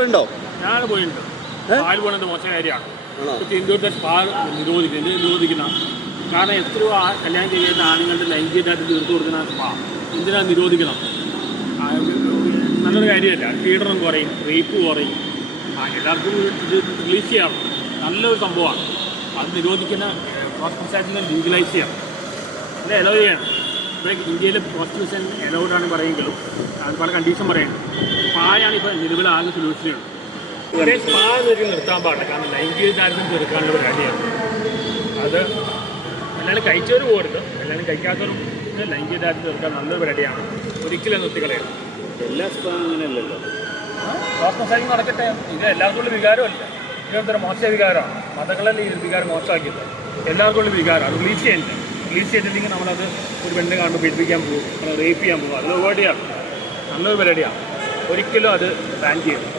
ഉണ്ടോ? ഞാൻ പോയിട്ടുണ്ട്. പാൽ പോണത് മോശം കാര്യമാണ്. ഇന്ത്യയുടെ പാൽ നിരോധിക്കുന്ന കാരണം എത്രയോ കല്യാണം ചെയ്യുന്ന ആണുങ്ങളുടെ ലൈംഗികമായിട്ട് തീർത്തു കൊടുക്കുന്ന സ്പാ എന്തിനാ നിരോധിക്കണം? നല്ലൊരു കാര്യമല്ല. പീഡനം കുറയും, റേപ്പ് കുറയും. എല്ലാവർക്കും ഇത് റിലീസ് ചെയ്യണം. നല്ലൊരു സംഭവമാണ്. അത് നിരോധിക്കുന്ന പ്രോസ്റ്റിറ്റ്യൂഷൻ ലീഗലൈസ് ചെയ്യണം, അല്ലെ അലോ ചെയ്യണം. ഇവിടെ ഇന്ത്യയിൽ പ്രോസ്റ്റിറ്റ്യൂഷൻ അലൗഡാണ് പറയുമെങ്കിലും അത് പല കണ്ടീഷൻ പറയുന്നുണ്ട്. സ്പായാണ് ഇപ്പോൾ നിലവിലാകെ സൊല്യൂഷനുണ്ട്. ഇവിടെ സ്പാ എന്നൊരു നിർത്താൻ പാടില്ല. കാരണം ലൈംഗിക താരതമ്യം തീർക്കാനുള്ള പരിപാടിയാണ് അത്. എല്ലാവരും കഴിച്ചവർ പോരുത്, എല്ലാവരും കഴിക്കാത്തവരും ലൈംഗിക താരതമ്യം തീർക്കാൻ നല്ലൊരു പരിപാടിയാണ്. ഒരിക്കലും നിർത്തിക്കളയണം. എല്ലാ സ്പാ അങ്ങനെയല്ലല്ലോ. ക്രോസ് മസാജിങ് നടക്കട്ടെ. ഇത് എല്ലാവർക്കും ഉള്ള വികാരമല്ല. ഇതൊരു മോശ വികാരമാണ്. മതങ്ങളല്ലേ ഈ വികാരം മോശമാക്കിയത്. എല്ലാവർക്കും ഉള്ള വികാരമാണ്. റിലീസ് ചെയ്യണ്ടേ? റിലീസ് ചെയ്തില്ലെങ്കിൽ നമ്മളത് ഒരു പെണ്ണ് കാണുമ്പോൾ പീഡിപ്പിക്കാൻ പോകും, റേപ്പ് ചെയ്യാൻ പോകും. അത് പരിപാടിയാണ്, നല്ലൊരു പരിപാടിയാണ്. ഒരിക്കലും അത് ബാൻ ചെയ്യണം.